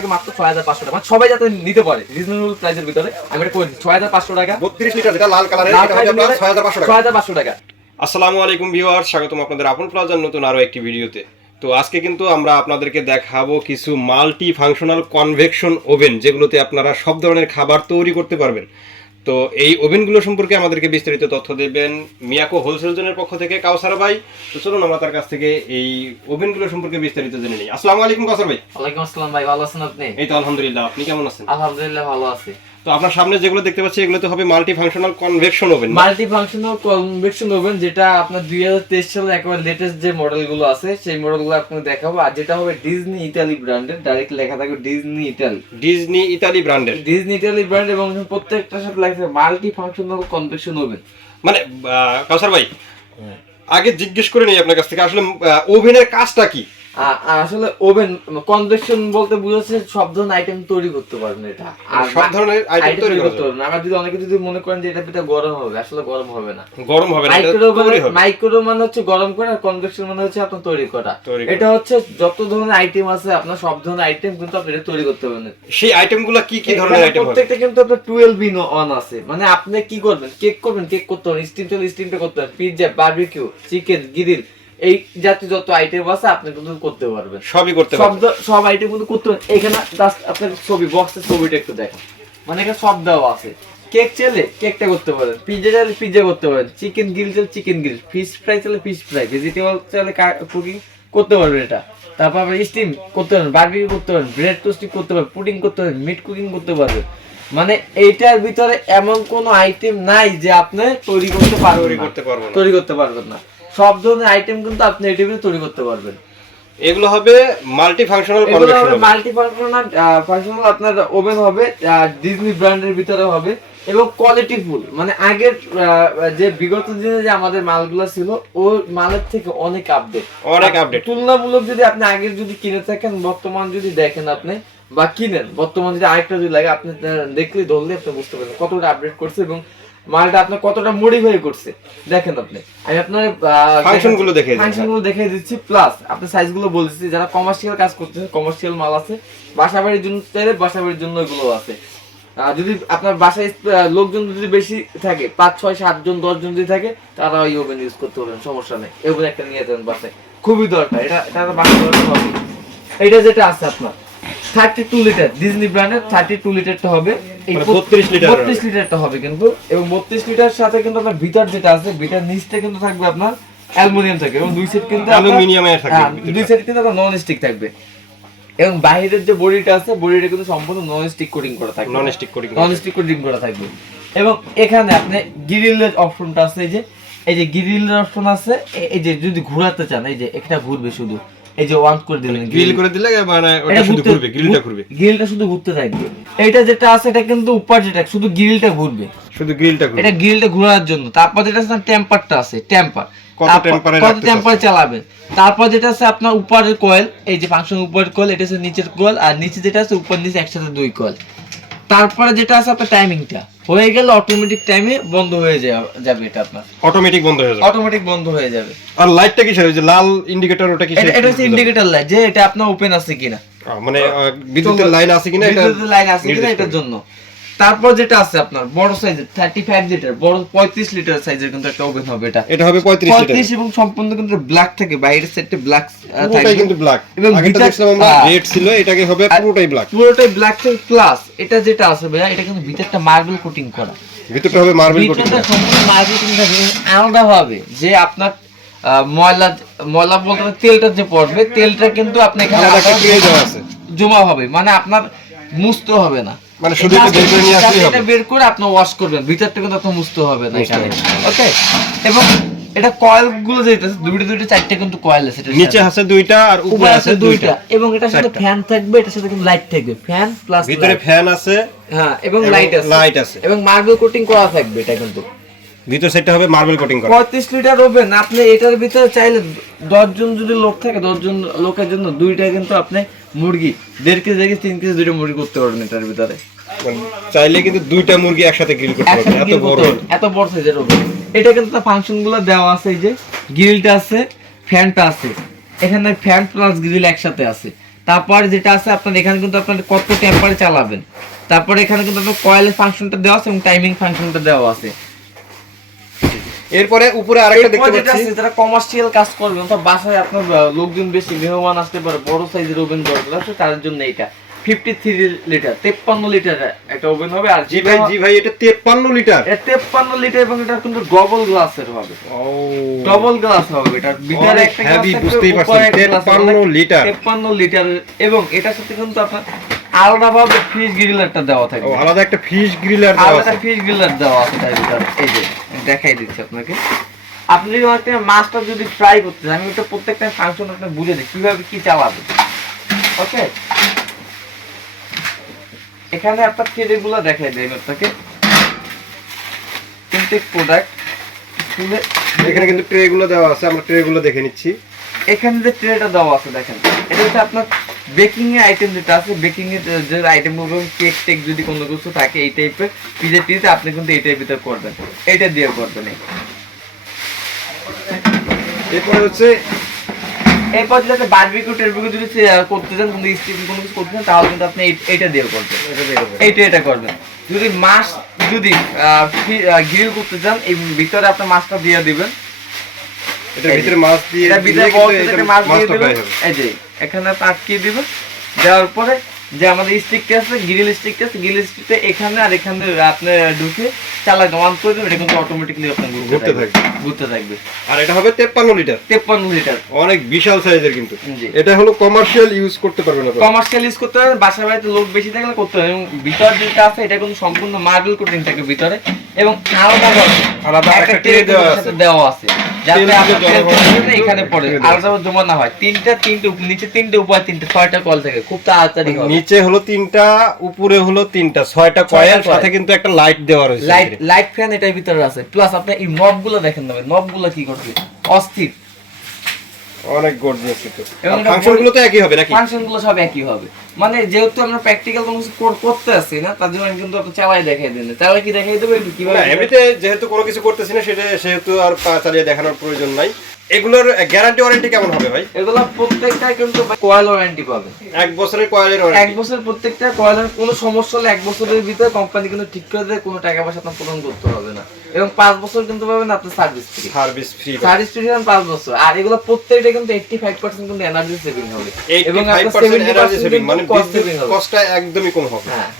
থাকবে মাত্র 6500 টাকা, মানে সবাই যাতে নিতে পারে রিজনেবল প্রাইসের ভিতরে। আমি এটা করে দিচ্ছি 6500 টাকা। 32 লিটার যেটা লাল কালারের, এটা হবে আপনার 6500 টাকা। 6500 টাকা। আসসালামু আলাইকুম ভিউয়ার্স, স্বাগতম আপনাদের আপন প্লাজার নতুন আরো একটি ভিডিওতে। তো আজকে কিন্তু আমরা আপনাদেরকে দেখাবো কিছু মাল্টি ফাংশনাল কনভেকশন ওভেন, যেগুলোতে আপনারা সব ধরনের খাবার তৈরি করতে পারবেন। তো এই ওভেনগুলো সম্পর্কে আমাদেরকে বিস্তারিত তথ্য দেবেন মিয়াকো হোলসেল জোনের পক্ষ থেকে কাউসার ভাই। তো চলুন আমরা তার কাছ থেকে এই ওভেনগুলো সম্পর্কে বিস্তারিত জেনে নিই। আসসালামু আলাইকুম কাউসার ভাই। ওয়ালাইকুম আসসালাম ভাই, ভালো আছেন আপনি? এই তো আলহামদুলিল্লাহ, আপনি কেমন আছেন? আলহামদুলিল্লাহ ভালো আছি। তো আপনার সামনে যেগুলো দেখতে পাচ্ছি এগুলো তো হবে multi functional convection oven. Multi functional convection oven, যেটা আপনার 2023 সালে একেবারে লেটেস্ট যে মডেলগুলো আছে সেই মডেলগুলো আপনাকে দেখাবো। আর যেটা হবে ডিজনি ইতালি ব্র্যান্ডের, ডাইরেক্ট লেখা থাকবে ডিজনি ইতালি। ডিজনি ইতালি ব্র্যান্ডের, ডিজনি ইতালি ব্র্যান্ড, এবং প্রত্যেকটার সাথে লেখা থাকবে মাল্টি ফাংশনাল কনভেকশন ওভেন। মানে কাউসার ভাই আগে জিজ্ঞেস করে নিই আপনার কাছ থেকে, আসলে ওভেনের কাজটা কি? আসলে ওভেন কনভেকশন বলতে বুঝাচ্ছে সব ধরনের আইটেম তৈরি করতে পারবেন। এটা আর সব ধরনের আইটেম তৈরি করতে পারবেন। আবার যদি অনেকে যদি মনে করেন যে এটা ভিতরে গরম হবে, আসলে গরম হবে না। গরম হবে না, এটা তৈরি হবে। মাইক্রো মানে হচ্ছে গরম করা, আর কনভেকশন মানে হচ্ছে আপনার তৈরি করা। এটা হচ্ছে যত ধরনের আইটেম আছে আপনার সব ধরনের আইটেম কিন্তু আপনি এটা তৈরি করতে পারবেন। সেই আইটেমগুলো কি কি ধরনের আইটেম হবে? প্রত্যেকটা কিন্তু আপনার 12 ইন 1 আছে। মানে আপনি কি করবেন, কেক করবেন, কেক করতে পারেন, স্টিমটা করতে পারেন, পিৎজা, বারবিকিউ, চিকেন, গ্রিল, এই জাতীয় যত আইটেম আছে আপনি কিন্তু করতে পারবেন। সবই করতে পারবেন, সব আইটেম কিন্তু করতে পারবেন। এখানে জাস্ট আপনার ছবি, বক্সের ছবিটা একটু দেখেন, মানে এখানে সব দেওয়া আছে। কেক চাইলে কেকটা করতে পারেন, পিৎজা চাইলে পিৎজা করতে পারেন, চিকেন গ্রিল চাইলে চিকেন গ্রিল, ফিশ ফ্রাই চাইলে ফিশ ফ্রাই, ভেজিটেবল চাইলে কুকিং করতে পারবেন এটা। তারপর আপনি স্টিম করতে পারেন, বারবিকিউ করতে পারেন, ব্রেড টোস্টিং করতে পারেন, পুডিং করতে পারেন, মিট কুকিং করতে পারবেন। মানে এইটার ভিতরে এমন কোন আইটেম নাই যে আপনি তৈরি করতে পারবেন না। সব ধরনের আইটেম কিন্তু আপনি এটার ভিতরে তৈরি করতে পারবেন। এগুলো হবে multi functional convection oven. Multi functional আপনার ওভেন হবে, ডিজনি ব্র্যান্ডের ভিতরে হবে এবং কোয়ালিটি ফুল। মানে আগের যে বিগত দিনে যে আমাদের মালগুলো ছিল ওই মালের থেকে অনেক আপডেট তুলনামূলক। যদি আপনি আগের যদি কিনে থাকেন, বর্তমান যদি দেখেন আপনি বা কিনেন, বর্তমান যদি আরেকটা যদি লাগে আপনি দেখলে ধরলে আপনি বুঝতে পারবেন কতটা আপডেট করছে এবং মালটা আপনার কতটা মডিফাই করছে। দেখেন আপনি, আমি আপনার ফাংশনগুলো দেখিয়ে দিচ্ছি, প্লাস আপনি সাইজগুলো বলছি। যারা কমার্শিয়াল কাজ করতেছে, কমার্শিয়াল মাল আছে, বাসাবাড়ির জন্য চাইলে বাসাবাড়ির জন্য এগুলো আছে। যদি আপনার বাসায় লোকজন যদি বেশি থাকে, 5, 6, 7 জন 10 জন যদি থাকে, তারা ওই ওভেন ইউজ করতে পারবেন, সমস্যা নেই। এগুলো একটা নিয়ে যাবেন বাসায়, খুবই দরকার এটা। বাসায় দরকার হবে। এটা যেটা আছে আপনার 32 লিটার ডিজনি ব্র্যান্ডের 32 লিটারটা হবে, এই 32 লিটারটা হবে কিন্তু। এবং 32 লিটার সাথে কিন্তু আপনার ভিতর যেটা আছে, ভিতর নিচটা কিন্তু থাকবে আপনার অ্যালুমিনিয়াম থাকবে, এবং দুই সেট কিন্তু অ্যালুমিনিয়ামের থাকবে, দুই সেট কিন্তু আপনার নন স্টিক থাকবে। এবং বাইরের যে বডিটা আছে, বডিটা কিন্তু সম্পূর্ণ নন স্টিক কোটিং করা থাকবে, নন স্টিক কোটিং করা থাকবে। এবং এখানে আপনি গ্রিলের অপশনটা আছে, এই যে গ্রিলের অপশন আছে। এই যে যদি ঘোরাতে চান, এই যে একটা ঘুরবে শুধু, এই যে ওয়ান করে দিলেন, গ্রিল করে দিলে মানে ওটা শুধু ঘুরবে, গ্রিলটা শুধু ঘুরতে থাকবে। এটা যেটা আছে এটা কিন্তু উপর যেটা শুধু গ্রিলটা ঘুরবে, এটা গ্রিলটা ঘোরার জন্য। তারপর যেটা আছে টেম্পারটা আছে, টেম্পার কত টেম্পারে চালাবেন। তারপর যেটা আছে আপনার উপরের কয়েল, এই যে ফাংশন উপরের কয়েল, এটা আছে নিচের কয়েল, আর নিচে যেটা আছে উপর নিচে একসাথে 2 কয়েল। তারপরে যেটা আছে আপনার টাইমিংটা হয়ে গেল, অটোমেটিক টাইমে বন্ধ হয়ে যাবে। এটা আপনার অটোমেটিক বন্ধ হয়ে যাবে। আর লাইটটা কি যে লাল ইন্ডিকেটর, ওটা কি? এটা হচ্ছে ইন্ডিকেটর লাইট, যে এটা আপনার ওপেন আছে কিনা, মানে বিদ্যুতের লাইন আছে কিনা, এটার জন্য। তারপর যেটা আছে আপনার বড় সাইজের 35 লিটার, বড় 35 লিটার সাইজের কিন্তু একটা ওভেন হবে। এটা হবে 35 এবং সম্পূর্ণ কিন্তু ব্ল্যাক থাকে, বাইরের সাইডে ব্ল্যাক থাকবে, কিন্তু ব্ল্যাক। এবং আগেটা দেখলাম আমরা রেড ছিল, এটাকে হবে পুরোটাই ব্ল্যাক থাকে। প্লাস এটা যেটা আছে ভাইয়া, এটা কিন্তু ভিতরটা মার্বেল কোটিং করা, ভিতরটা হবে মার্বেল কোটিং, ভিতরটা সম্পূর্ণ মার্বেল কোটিং থাকবে। আলাদা ভাবে যে আপনার ময়লা বলতে তেলটা যে পড়বে, তেলটা কিন্তু আপনি এখানে জমা হবে, মানে আপনার মুছতে হবে না, মানে শুধু এটা বের করে নিয়ে আসলেই হবে। এটা বের করে আপনি ওয়াশ করবেন, ভিতরটা কিন্তু আপনি মুছতে হবে না এখানে। ওকে। এবং এটা কয়েল গুলো যেটা আছে, দুইটা 4টা কিন্তু কয়েল আছে, নিচে আছে 2টা আর উপরে আছে 2টা। এবং এটার সাথে ফ্যান থাকবে, এটার সাথে কিন্তু লাইট থাকবে, ফ্যান প্লাস ভিতরে ফ্যান আছে, হ্যাঁ, এবং লাইট আছে এবং মার্বেল কোটিং করা থাকবে। এটা কিন্তু ভিতর সাইডটা হবে মার্বেল কোটিং করা। 35 লিটার ওভেন, আপনি এটার ভিতরে চাইলে 10 জন যদি লোক থাকে, 10 জন লোকের জন্য 2টা কিন্তু আপনি মুরগি 1.5 কেজি থেকে 3 কেজি 2টা মুরগি করতে পারবেন এটার ভিতরে। চাইলে কিন্তু 2টা মুরগি একসাথে গ্রিল করতে পারবেন, এত বড় সাইজের ওভেন। এটা কিন্তু ফাংশনগুলো দেওয়া আছে, এই যে গ্রিলটা আছে, ফ্যানটা আছে, এখানে ফ্যান প্লাস গ্রিল একসাথে আছে। তারপর যেটা আছে আপনার এখানে কিন্তু আপনার কত টেম্পারে চালাবেন, তারপরে এখানে কিন্তু আপনার কয়েলের ফাংশনটা দেওয়া আছে এবং টাইমিং ফাংশনটা দেওয়া আছে। এরপরে উপরে আরেকটা দেখতে এরপর যেটা পাচ্ছি, আছে যারা কমার্শিয়াল কাজ করবেন, অথবা বাসায় আপনার লোকজন বেশি মেহমান আসতে পারে, বড় সাইজের ওভেন দরকার আছে, তার জন্য এটা 53 লিটার 53 লিটার একটা ওভেন হবে। আর জি ভাই এটা 53 লিটার, এটা 53 লিটার এবং এটা কিন্তু ডবল গ্লাসের হবে। ও ডবল গ্লাস হবে, এটা ভিতরে একটা গ্লাস হেভি, থাকবে, বুঝতেই উপরে পারছেন একটা গ্লাস 53 লিটার। 53 লিটার এবং এটার সাথে কিন্তু আপনার আলাদাভাবে ফিশ গ্রিলারটা দেওয়া ও থাকবে, আলাদা একটা ফিশ গ্রিলার দেওয়া আলাদা আছে। ফিশ গ্রিলার দেওয়া আছে তার ভিতরে। এই যে দেখাই দিচ্ছি আপনাকে, আপনি যদি একটা মাছটা যদি ফ্রাই করতে চান, আমি এটা প্রত্যেকটা ফাংশন আপনাকে বুঝে দিই কিভাবে কি চালাবে। ওকে, এখানে আপনার ট্রেগুলো দেখাই দেয় আপনাকে, প্রত্যেক প্রোডাক্ট খুলে এখানে কিন্তু ট্রে গুলো দেওয়া আছে, আমরা ট্রে গুলো দেখে নিচ্ছি। এখানে যে ট্রেটা দেওয়া আছে দেখেন, এটা হচ্ছে আপনার বেকিং এর আইটেম যেটা আছে, বেকিং এর যে আইটেম গুলো কেক টেক যদি কোনো কিছু থাকে এই টাইপের পিজা টিজা আপনি কিন্তু এইটার ভিতরে করবেন, এটা দিয়ে করবেন। এরপরে হচ্ছে এরপর যদি আপনি বারবিকিউ টেরবিকিউ যদি করতে চান, কোনো স্টিকিং কোনো কিছু করতে চান, তাহলে কিন্তু আপনি এইটা দিয়ে করবেন, এটা করবেন। যদি মাছ যদি গ্রিল করতে চান, এই ভিতরে আপনি মাছটা দিয়ে দিবেন, এটার ভিতরে মাছ দিয়ে এটা ভিতরে দিলে বল কিন্তু থেকে এটা মাছ দিয়ে মাছটা দিবেন। ফ্রাই হবে। এই যে এখানে আপনি আটকিয়ে দিবেন, দেওয়ার পরে যে আমাদের স্টিকটা আছে, গ্রিল স্টিকটা আছে, গ্রিল স্টিকটা এখানে আর এখানে আপনি ঢুকে চালাকে অন করে দেবেন, এটা কিন্তু অটোমেটিক্যালি আপনার ঘুরতে থাকবে। আর এটা হবে 53 লিটার, 53 লিটার, অনেক বিশাল সাইজের কিন্তু। জি। এটা হলো কমার্শিয়াল ইউজ করতে পারবেন আপনারা। কমার্শিয়াল ইউজ করতে পারবেন, বাসা বাড়িতে লোক বেশি থাকলে করতে হবে। এবং ভিতর যেটা আছে এটা কিন্তু সম্পূর্ণ মার্বেল কোটিং থাকে ভিতরে, এবং আলাদা একটা ট্রে ট্রে দেওয়া আছে যাতে তেল আপনার দিয়ে জমা তেল করে এখানে পড়ে ট্রে দেওয়া আলাদা জমা না হয়। তিনটে নিচে তিনটে উপরে তিনটে 6টা কল থাকে, খুব তাড়াতাড়ি হবে। নিচে হলো 3টা, উপরে হলো 3টা, 6টা কয়েল, সাথে কিন্তু একটা লাইট দেওয়া রয়েছে। লাইট ফ্যান এটার ভিতরে আছে, প্লাস আপনি এই নবগুলো দেখেন না, নবগুলো কি করবে অস্থির, অনেক গর্জিয়াস কিন্তু। এবং আর ফাংশনগুলো তো একই হবে নাকি? ফাংশনগুলো সব একই হবে। মানে যেহেতু আমরা প্র্যাকটিক্যাল কোনো কিছু করতে আসছি না, তার জন্য আমি কিন্তু আপনি চালাই দেখাই দিন, চালাই কি দেখাই দেবো একটু কিভাবে। না, এমনিতে যেহেতু কোনো কিছু করতেছি না, সেহেতু আর চালিয়ে দেখানোর প্রয়োজন নাই। এগুলোর গ্যারান্টি ওয়ারেন্টি কেমন হবে ভাই? এগুলো প্রত্যেকটা কিন্তু কয়েল ওয়ারেন্টি পাবে, 1 বছরের কয়েলের 1 ওয়ারেন্টি। বছর প্রত্যেকটা কয়েলের কোনো সমস্যা হলে 1 বছরের ভিতরে কোম্পানি কিন্তু ঠিক করে দেয়, কোনো টাকা পয়সা আপনার পূরণ করতে হবে না। এবং 5 বছর কিন্তু পাবেন আপনার সার্ভিস ফ্রি, সার্ভিস ফ্রি। 5 বছর। আর এগুলো প্রত্যেকটা কিন্তু 85% কিন্তু এনার্জি সেভিং হবে, এবং আপনার 85% এনার্জি সেভিং, মানে কস্ট সেভিং বিদ্যুৎ হবে। কষ্টটা একদমই কম হবে। হ্যাঁ।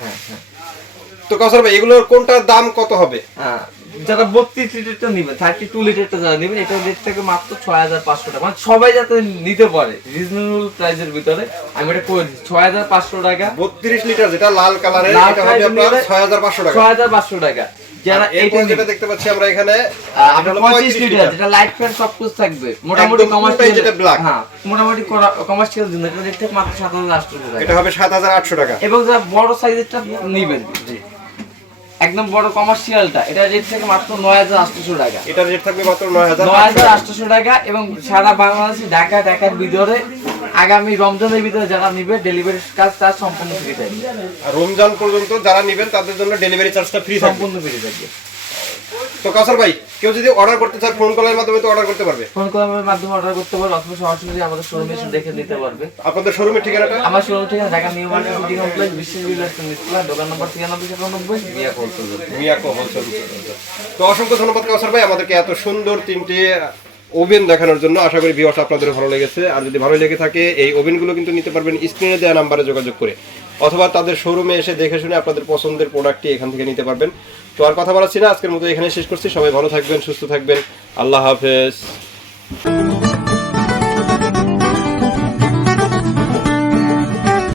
তো কাউসার ভাই, এগুলোর কোনটার দাম কত হবে? হ্যাঁ, যারা 32 লিটারটা নেবেন, 32 লিটারটা যারা নেবেন, এটা রেট থেকে মাত্র 6500 টাকা, মানে সবাই যাতে নিতে পারে রিজনেবল প্রাইসের ভিতরে, আমি এটা করে দিচ্ছি 6500 টাকা। 32 লিটার যেটা লাল কালারের, লাল এটা হবে কালারের আপনার নিলে 6500 টাকা। 6500 টাকা। যারা এরপর এইটা যেটা দেখতে পাচ্ছি আমরা এখানে, আপনার 35 লিটার, যেটা লাইট ফ্যান সব কিছু থাকবে, মোটামুটি একদম কমার্শিয়াল, পুরোটাই যেটা black। হ্যাঁ মোটামুটি কমার্শিয়াল জন্য এটা রেট থেকে মাত্র 7800 টাকা। এটা হবে 7800 টাকা। এবং যারা বড় সাইজেরটা নেবেন, একদম বড় কমার্শিয়ালটা, এটা রেট থেকে মাত্র 9800 টাকা। এটার রেট থাকবে মাত্র 9800 টাকা। এবং সারা বাংলাদেশে ঢাকার ভিতরে আগামী রমজানের ভিতরে যারা নিবে, ডেলিভারি কাজ তার সম্পূর্ণ ফ্রি থাকবে। আর রমজান পর্যন্ত যারা নেবেন তাদের জন্য ডেলিভারি চার্জটা ফ্রি থাকবে। সম্পূর্ণ ফ্রি থাকবে। তো কাউসার ভাই, কেউ যদি অর্ডার করতে চায় ফোন কলের মাধ্যমে তো অর্ডার করতে পারবে। ফোন কলের মাধ্যমে অর্ডার করতে পারবে, অথবা সরাসরি আমাদের শোরুমে এসে দেখে নিতে পারবে। আপনাদের শোরুমের ঠিকানাটা? আমার শোরুম থেকে Dhaka new market city complex, বিশ্বের বিলাসিতা নিচতলা, দোকান নম্বর 9390 মিয়াকো হোলসেল। তো অসংখ্য ধন্যবাদ কাউসার ভাই আমাদেরকে এত সুন্দর 3টি ওভেন দেখানোর জন্য। আশা করি ভিউয়ার্স আপনাদের ভালো লেগেছে। আর যদি ভালো লেগে থাকে, এই ওভেনগুলো কিন্তু নিতে পারবেন স্ক্রিনে দেওয়া নাম্বারে যোগাযোগ করে, অথবা তাদের শোরুমে এসে দেখে শুনে আপনাদের পছন্দের প্রোডাক্টটি এখান থেকে নিতে পারবেন। তো আর কথা বলাচ্ছি না, আজকের মতো এখানে শেষ করছি। সবাই ভালো থাকবেন, সুস্থ থাকবেন। আল্লাহ হাফেজ।